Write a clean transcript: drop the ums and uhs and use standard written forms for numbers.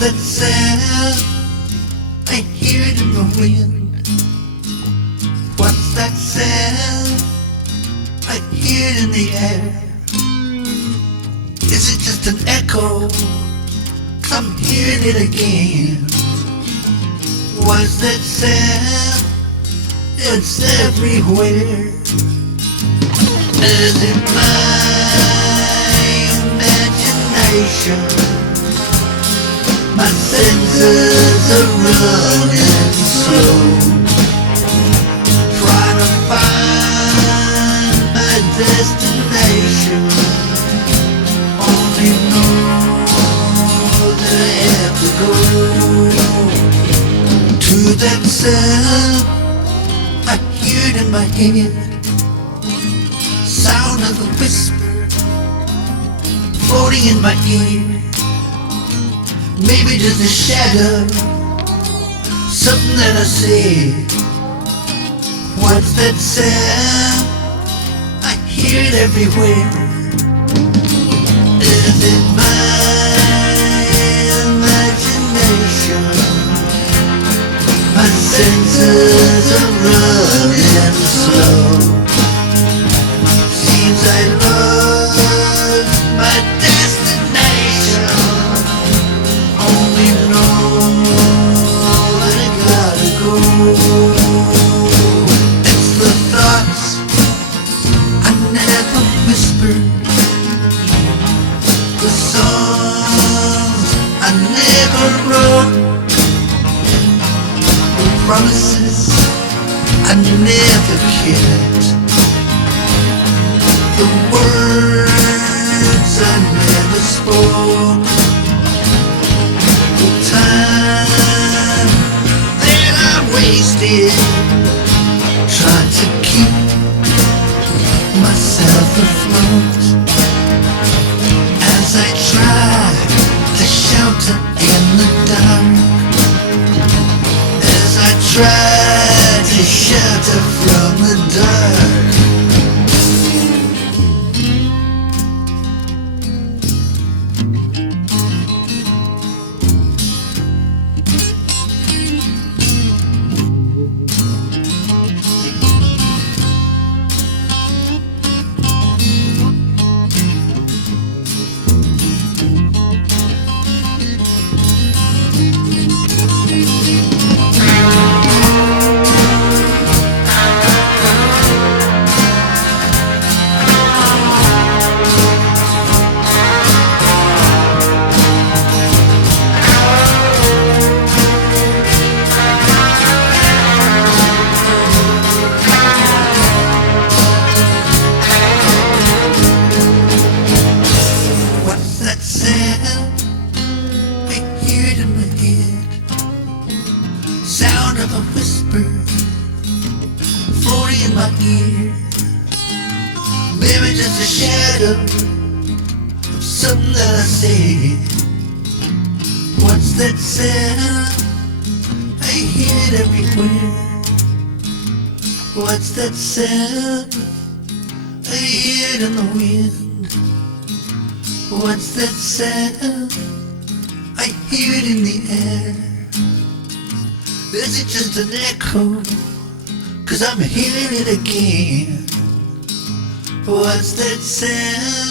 that sound? I hear it in the wind. What's that sound? I hear it in the air. Is it just an echo? 'Cause I'm hearing it again. What's that sound? It's everywhere. Is it my imagination? My senses are running slow, trying to find my destination. Only know that I have to go to that sound. I hear it in my head, sound of a whisper floating in my ear. Maybe just a shadow, something that I say. What's that sound? I hear it everywhere. Is it my imagination? My senses are running slow. Seems I lost my destination. Only know that I gotta go. It's the thoughts I never whispered, the songs I never wrote, the promises I never kept, the words I never spoke, the time that I wasted trying to keep myself afloat, as I try to shelter in the dark, as I try to shelter from the dark. Sound of a whisper floating in my ear. Maybe just a shadow of something that I say. What's that sound? I hear it everywhere. What's that sound? I hear it in the wind. What's that sound? I hear it in the air. Is it just an echo? 'Cause I'm hearing it again. What's that sound?